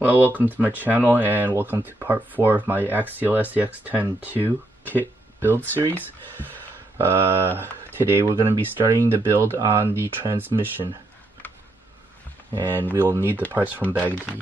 Well, welcome to my channel and welcome to part 4 of my Axial SCX10 II kit build series. Today we're going to be starting the build on the transmission, and we will need the parts from bag D.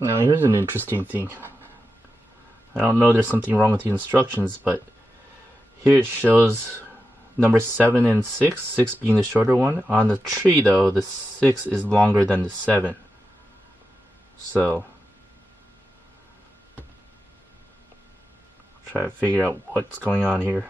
Now here's an interesting thing. I don't know, there's something wrong with the instructions, but here it shows number 7 and 6, 6 being the shorter one. On the tree though, the 6 is longer than the 7. So try to figure out what's going on here.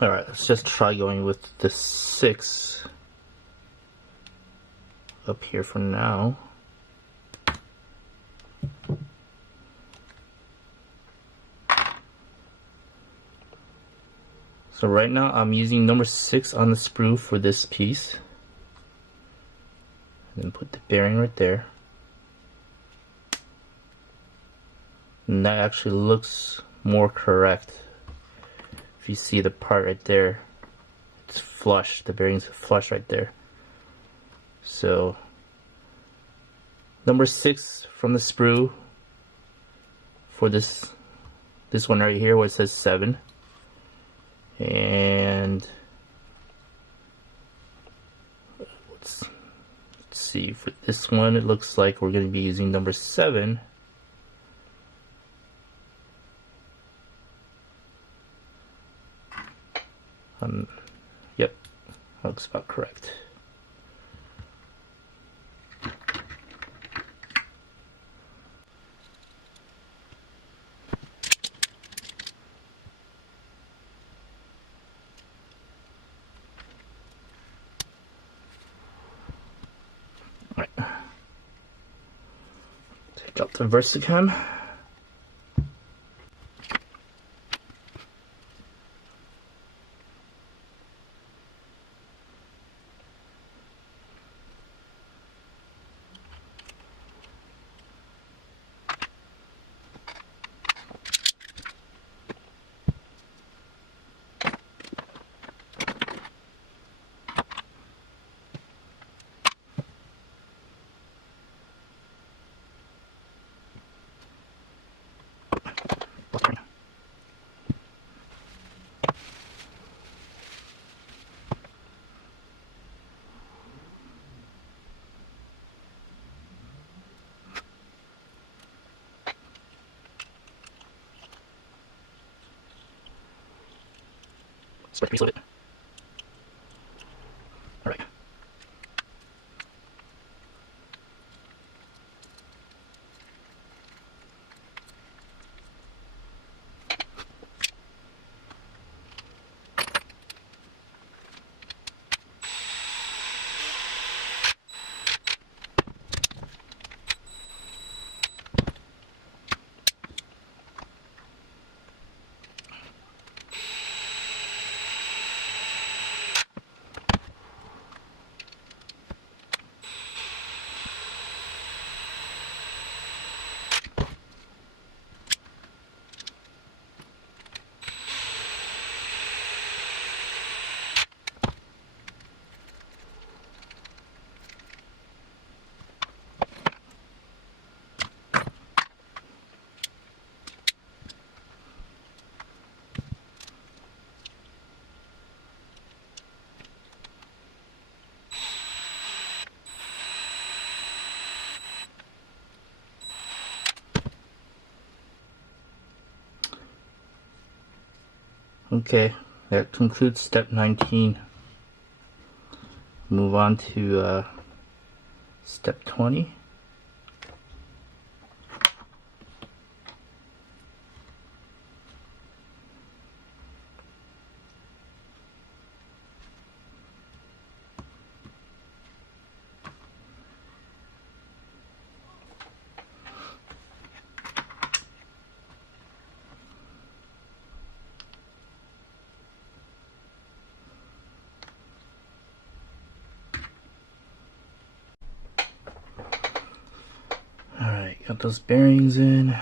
Alright, let's just try going with the 6 up here for now. So right now I'm using number 6 on the sprue for this piece. And then put the bearing right there. And that actually looks more correct. If you see the part right there, it's flush, the bearings are flush right there. So number 6 from the sprue for this one right here where it says 7. And let's see, for this one it looks like we're going to be using number 7. Yep, looks about correct. All right. Take out the Versacam. Spread the piece a little bit. All right. Okay, that concludes step 19. Move on to step 20. Alright, got those bearings in.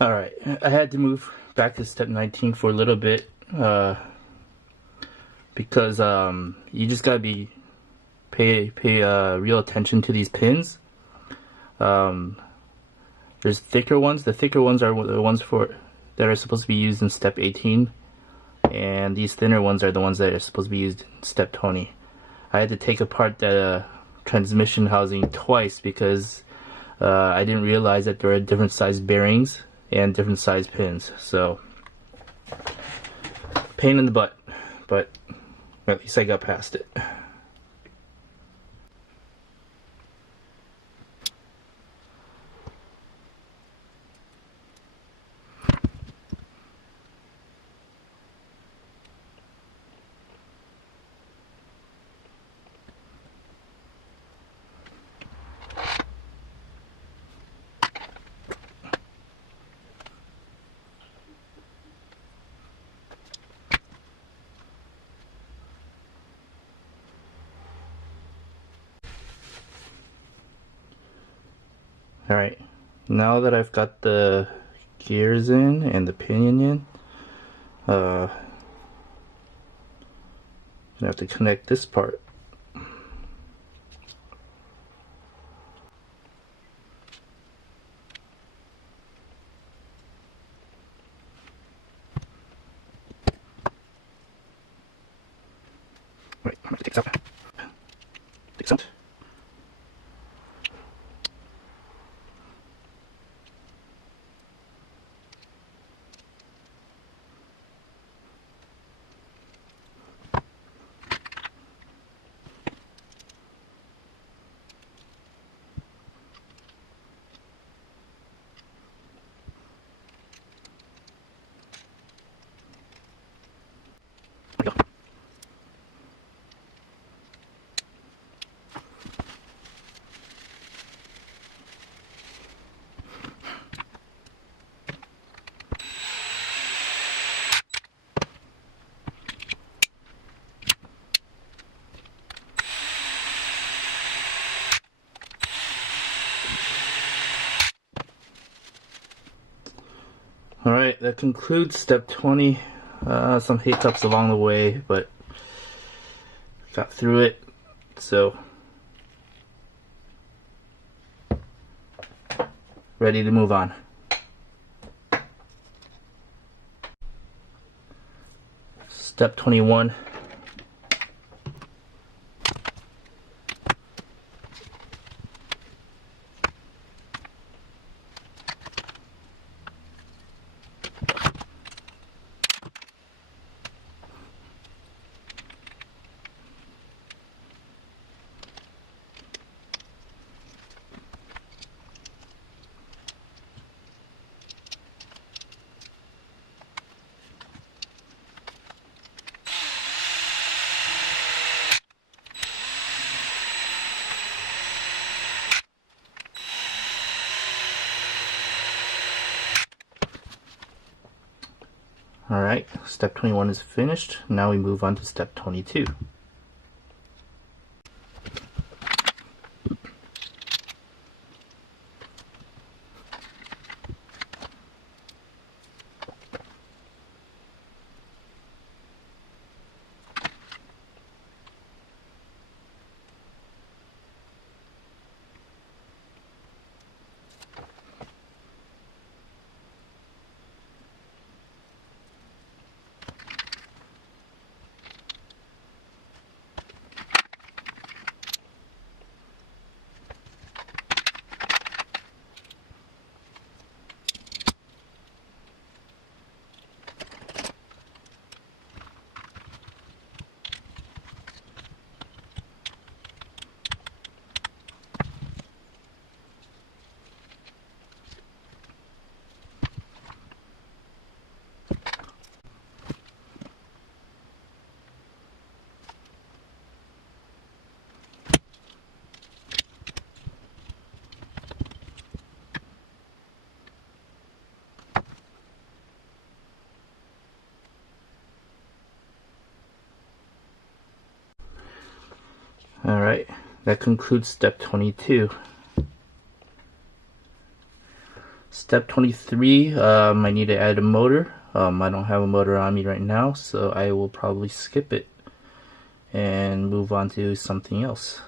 Alright, I had to move back to step 19 for a little bit because you just gotta pay real attention to these pins. There's thicker ones. The thicker ones are the ones that are supposed to be used in step 18, and these thinner ones are the ones that are supposed to be used in step 20. I had to take apart the transmission housing twice because I didn't realize that there are different size bearings and different size pins. So pain in the butt, but at least I got past it. Alright, now that I've got the gears in and the pinion in, I have to connect this part. Right, I'm going to take this out. Take this out. Alright, that concludes step 20. Some hiccups along the way, but got through it. So, ready to move on. Step 21. Alright, step 21 is finished. Now we move on to step 22. Alright, that concludes step 22. Step 23, I need to add a motor. I don't have a motor on me right now, so I will probably skip it and move on to something else.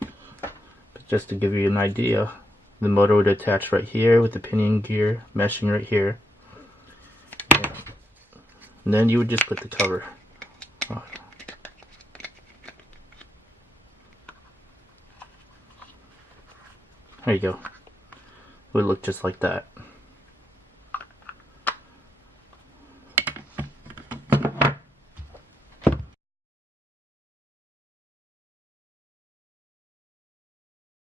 But just to give you an idea, the motor would attach right here with the pinion gear meshing right here. And then you would just put the cover on. There you go. It would look just like that.